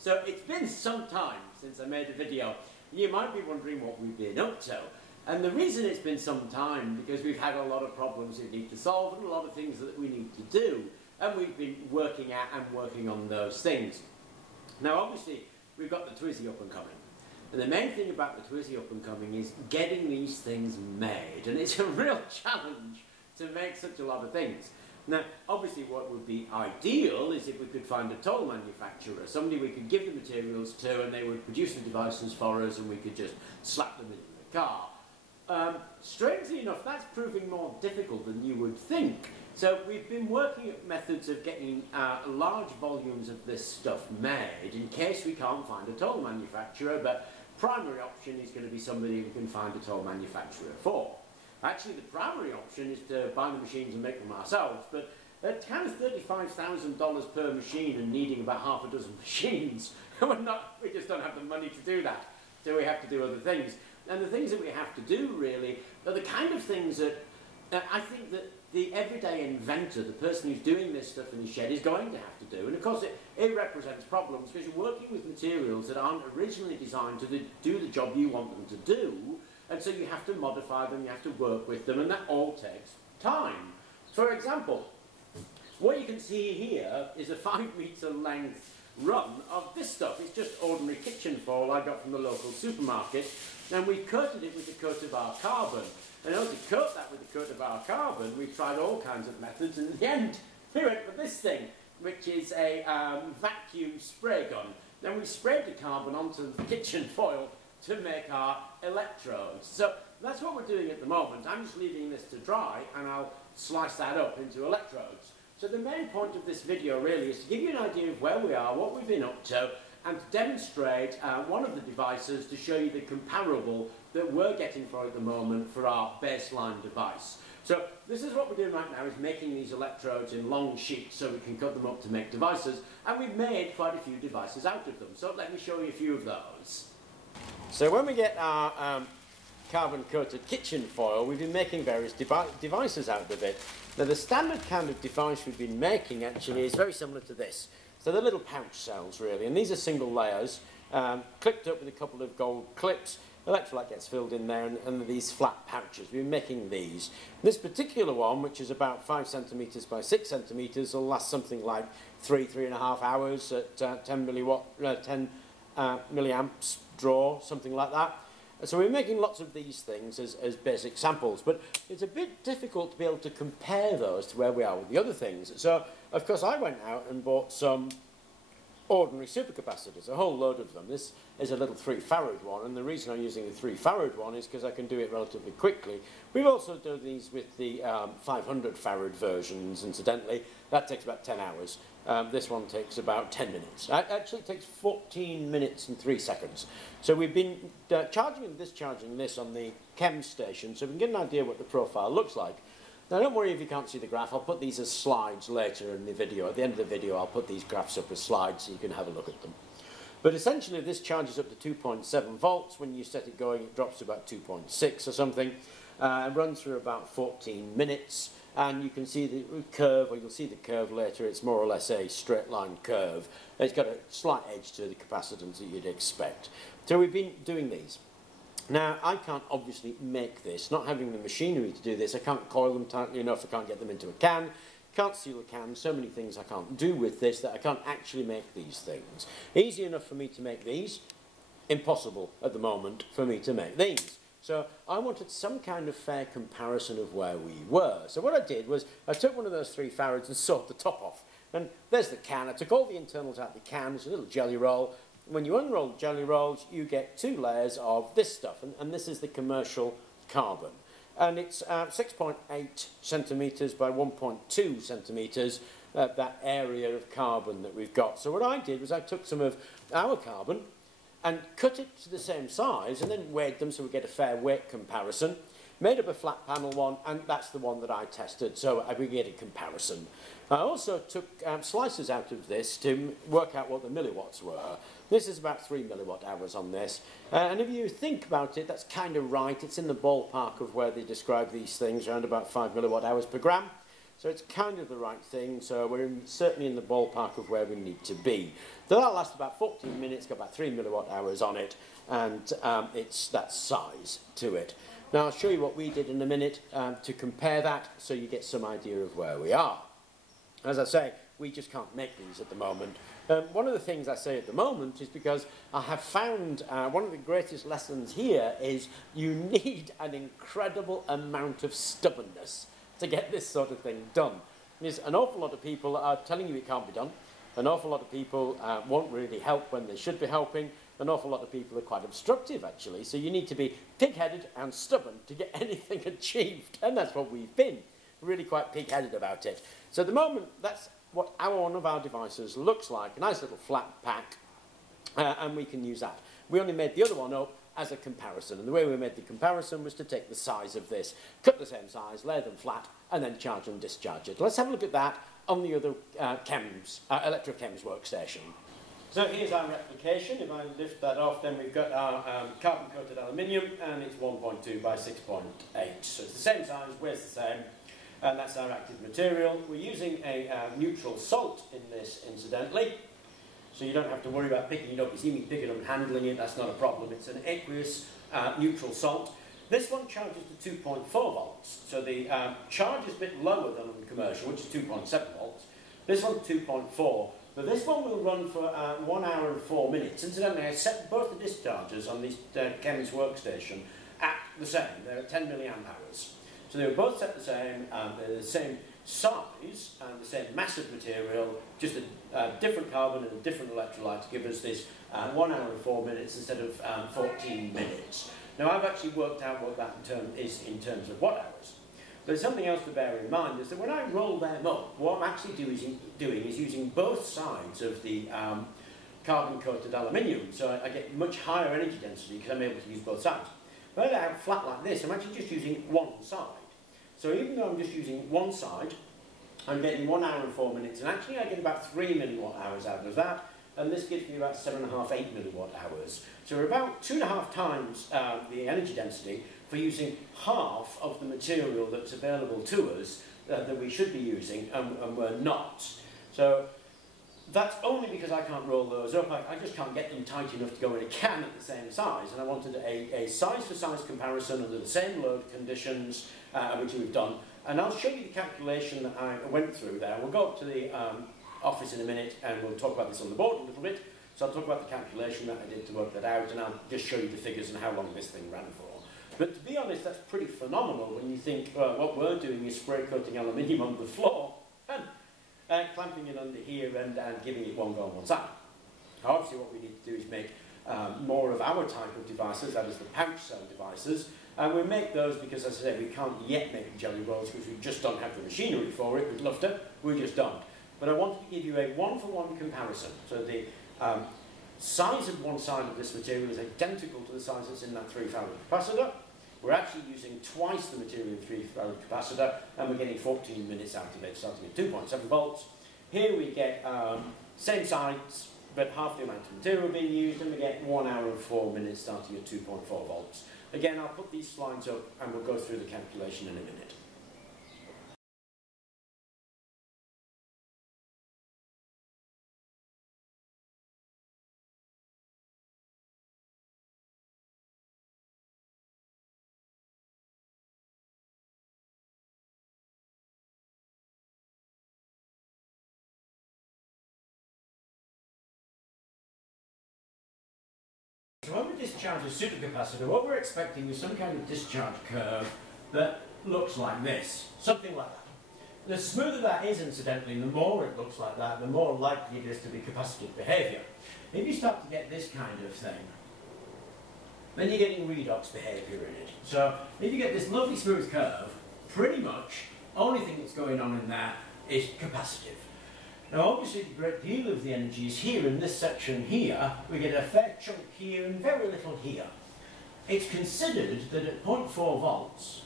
So it's been some time since I made a video. You might be wondering what we've been up to. And the reason it's been some time because we've had a lot of problems we need to solve and a lot of things that we need to do. And we've been working at and working on those things. Now obviously we've got the Twizy up and coming. And the main thing about the Twizy up and coming is getting these things made. And it's a real challenge to make such a lot of things. Now, obviously what would be ideal is if we could find a toll manufacturer, somebody we could give the materials to and they would produce the devices for us and we could just slap them into the car. Strangely enough, that's proving more difficult than you would think. So we've been working at methods of getting large volumes of this stuff made in case we can't find a toll manufacturer, but primary option is going to be somebody we can find a toll manufacturer for. Actually, the primary option is to buy the machines and make them ourselves, but at kind of $35,000 per machine and needing about half a dozen machines, we just don't have the money to do that, so we have to do other things. And the things that we have to do, really, are the kind of things that I think that the everyday inventor, the person who's doing this stuff in his shed, is going to have to do. And of course, it represents problems because you're working with materials that aren't originally designed to do the job you want them to do. And so you have to modify them, you have to work with them, and that all takes time. For example, what you can see here is a 5-metre length run of this stuff. It's just ordinary kitchen foil I got from the local supermarket, and we coated it with a coat of our carbon. And in order to coat that with a coat of our carbon, we've tried all kinds of methods, and in the end, we went for this thing, which is a vacuum spray gun. Then we sprayed the carbon onto the kitchen foil to make our electrodes. So that's what we're doing at the moment. I'm just leaving this to dry and I'll slice that up into electrodes. So the main point of this video really is to give you an idea of where we are, what we've been up to, and to demonstrate one of the devices to show you the comparable that we're getting for at the moment for our baseline device. So this is what we're doing right now, is making these electrodes in long sheets so we can cut them up to make devices, and we've made quite a few devices out of them. So let me show you a few of those. So when we get our carbon-coated kitchen foil, we've been making various devices out of it. Now the standard kind of device we've been making actually is very similar to this. So they're little pouch cells really, and these are single layers, clipped up with a couple of gold clips. Electrolyte gets filled in there, and these flat pouches. We've been making these. This particular one, which is about 5 centimetres by 6 centimetres, will last something like 3.5 hours at 10 milliamps draw, something like that. So we're making lots of these things as basic samples, but it's a bit difficult to be able to compare those to where we are with the other things. So, of course, I went out and bought some ordinary supercapacitors, a whole load of them. This is a little 3 farad one, and the reason I'm using the 3 farad one is because I can do it relatively quickly. We've also done these with the 500 farad versions, incidentally. That takes about 10 hours. This one takes about 10 minutes. Actually, it takes 14 minutes and 3 seconds. So we've been charging and discharging this on the chem station, so we can get an idea what the profile looks like. Now, don't worry if you can't see the graph. I'll put these as slides later in the video. At the end of the video, I'll put these graphs up as slides so you can have a look at them. But essentially, this charges up to 2.7 volts. When you set it going, it drops to about 2.6 or something. It runs for about 14 minutes. And you can see the curve, or you'll see the curve later. It's more or less a straight line curve. It's got a slight edge to the capacitance that you'd expect. So we've been doing these. Now, I can't obviously make this. Not having the machinery to do this, I can't coil them tightly enough, I can't get them into a can, can't seal a can, so many things I can't do with this that I can't actually make these things. Easy enough for me to make these, impossible at the moment for me to make these. So I wanted some kind of fair comparison of where we were. So what I did was I took one of those 3 farads and sawed the top off. And there's the can. I took all the internals out of the can. It's a little jelly roll. When you unroll the jelly rolls, you get 2 layers of this stuff, and this is the commercial carbon. And it's 6.8 centimetres by 1.2 centimetres, that area of carbon that we've got. So what I did was I took some of our carbon and cut it to the same size, and then weighed them so we get a fair weight comparison. Made up a flat panel one, and that's the one that I tested, so we get a comparison. I also took slices out of this to work out what the milliwatts were. This is about 3 milliwatt hours on this. And if you think about it, that's kind of right. It's in the ballpark of where they describe these things, around about 5 milliwatt hours per gram. So it's kind of the right thing, so we're certainly in the ballpark of where we need to be. So that'll last about 14 minutes, got about 3 milliwatt hours on it, and it's that size to it. Now I'll show you what we did in a minute to compare that, so you get some idea of where we are. As I say, we just can't make these at the moment. One of the things I say at the moment is because I have found one of the greatest lessons here is you need an incredible amount of stubbornness to get this sort of thing done. There's an awful lot of people that are telling you it can't be done. An awful lot of people won't really help when they should be helping. An awful lot of people are quite obstructive, actually. So you need to be pig-headed and stubborn to get anything achieved. And that's what we've been. Really quite pig-headed about it. So at the moment, that's what one of our devices looks like. A nice little flat pack. And we can use that. We only made the other one up as a comparison, and the way we made the comparison was to take the size of this, cut the same size, lay them flat, and then charge and discharge it. Let's have a look at that on the other electrochems workstation. So here's our replication. If I lift that off, then we've got our carbon-coated aluminium, and it's 1.2 by 6.8. So it's the same size, weighs the same, and that's our active material. We're using a neutral salt in this, incidentally. So you don't have to worry about picking it up. You see me picking it up and handling it, that's not a problem. It's an aqueous neutral salt. This one charges to 2.4 volts. So the charge is a bit lower than on the commercial, which is 2.7 volts. This one's 2.4. But this one will run for 1 hour and 4 minutes. Incidentally, I set both the discharges on this chemist workstation at the same. They're at 10 milliamp hours. So they were both set the same, they're the same size and the same mass of material, just a different carbon and a different electrolyte to give us this 1 hour and 4 minutes instead of 14 minutes. Now I've actually worked out what that is in terms of watt hours. But there's something else to bear in mind, is that when I roll them up, what I'm actually doing is using both sides of the carbon-coated aluminium, so I get much higher energy density because I'm able to use both sides. When I have flat like this, I'm actually just using one side. So even though I'm just using one side, I'm getting 1 hour and 4 minutes, and actually I get about 3 milliwatt hours out of that, and this gives me about 7.5, 8 milliwatt hours. So we're about 2.5 times the energy density for using half of the material that's available to us that we should be using, and we're not. So that's only because I can't roll those up. I just can't get them tight enough to go in a can at the same size, and I wanted a size-for-size comparison under the same load conditions, which we've done. And I'll show you the calculation that I went through there. We'll go up to the office in a minute, and we'll talk about this on the board a little bit. So I'll talk about the calculation that I did to work that out, and I'll just show you the figures and how long this thing ran for. But to be honest, that's pretty phenomenal when you think what we're doing is spray coating aluminium on the floor and clamping it under here and giving it one go on one side. Obviously what we need to do is make more of our type of devices, that is the pouch cell devices, and we make those because, as I said, we can't yet make jelly rolls because we just don't have the machinery for it. We'd love to, we just don't. But I wanted to give you a one-for-one comparison. So the size of one side of this material is identical to the size that's in that 3 farad capacitor. We're actually using twice the material in 3 farad capacitor, and we're getting 14 minutes out of it, starting at 2.7 volts. Here we get same size, but half the amount of material being used, and we get 1 hour and 4 minutes starting at 2.4 volts. Again, I'll put these slides up, and we'll go through the calculation in a minute. So when we discharge a supercapacitor, what we're expecting is some kind of discharge curve that looks like this, something like that. The smoother that is, incidentally, the more it looks like that, the more likely it is to be capacitive behaviour. If you start to get this kind of thing, then you're getting redox behaviour in it. So if you get this lovely smooth curve, pretty much only thing that's going on in there is capacitive. Now obviously a great deal of the energy is here in this section here. We get a fair chunk here and very little here. It's considered that at 0.4 volts,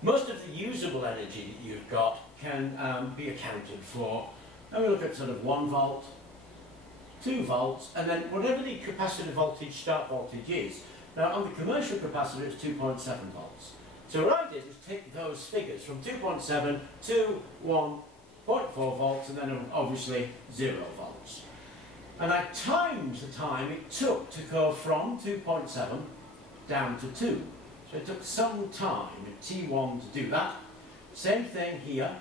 most of the usable energy that you've got can be accounted for. Now we look at sort of 1 volt, 2 volts, and then whatever the capacitor voltage, start voltage is. Now on the commercial capacitor it's 2.7 volts. So what I did was take those figures from 2.7 to 1.4 volts and then obviously 0 volts. And I timed the time it took to go from 2.7 down to 2. So it took some time at T1 to do that. Same thing here.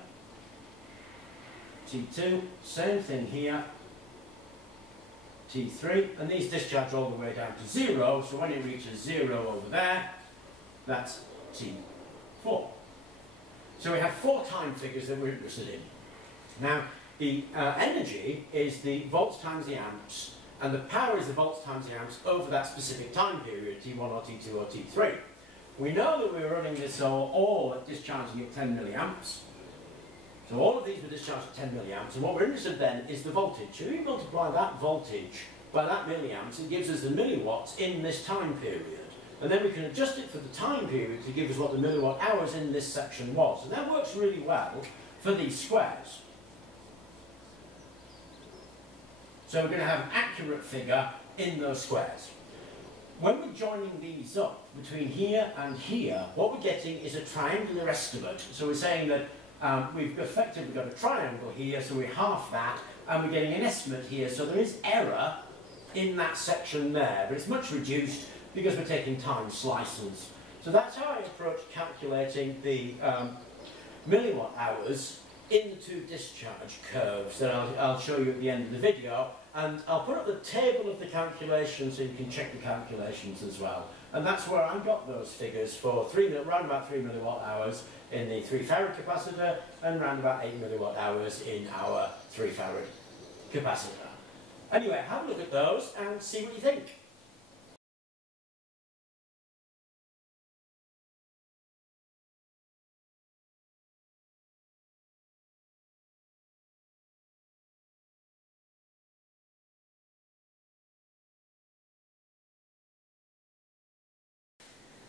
T2, same thing here. T3, and these discharge all the way down to 0, so when it reaches 0 over there, that's T4. So we have 4 time figures that we're interested in. Now, the energy is the volts times the amps, and the power is the volts times the amps over that specific time period, T1 or T2 or T3. We know that we're running this all at discharging at 10 milliamps. So all of these were discharged at 10 milliamps, and what we're interested in then is the voltage. So if we multiply that voltage by that milliamps, it gives us the milliwatts in this time period. And then we can adjust it for the time period to give us what the milliwatt hours in this section was. And that works really well for these squares. So we're going to have an accurate figure in those squares. When we're joining these up between here and here, what we're getting is a triangular estimate. So we're saying that we've effectively got a triangle here, so we half that, and we're getting an estimate here, so there is error in that section there, but it's much reduced because we're taking time slices. So that's how I approach calculating the milliwatt hours in the 2 discharge curves that I'll show you at the end of the video, and I'll put up the table of the calculations so you can check the calculations as well. And that's where I got those figures for around about 3 milliwatt hours in the 3 farad capacitor and around about 8 milliwatt hours in our 3 farad capacitor. Anyway, have a look at those and see what you think.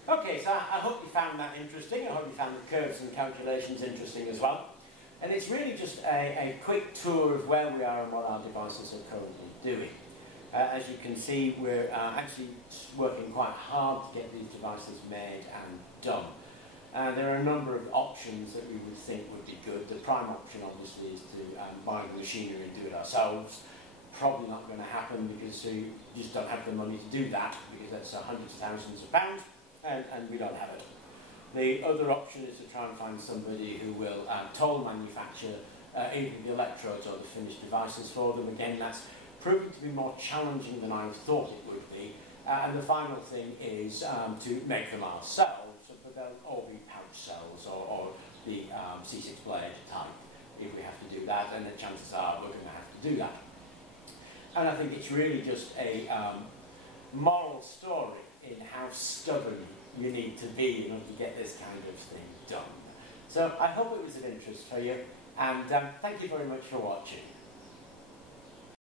Okay, so I hope you found that interesting. I hope you found the curves and calculations interesting as well. And it's really just a quick tour of where we are and what our devices are currently doing. As you can see, we're actually working quite hard to get these devices made and done. There are a number of options that we would think would be good. The prime option, obviously, is to buy the machinery and do it ourselves. Probably not going to happen because we just don't have the money to do that, because that's hundreds of thousands of pounds. And we don't have it. The other option is to try and find somebody who will toll manufacture either the electrodes or the finished devices for them. Again, that's proving to be more challenging than I thought it would be. And the final thing is to make them ourselves, but they'll all be pouch cells or the C6 blade type if we have to do that, and the chances are we're going to have to do that. And I think it's really just a moral story in how stubborn you need to be in order to get this kind of thing done. So I hope it was of interest for you, and thank you very much for watching.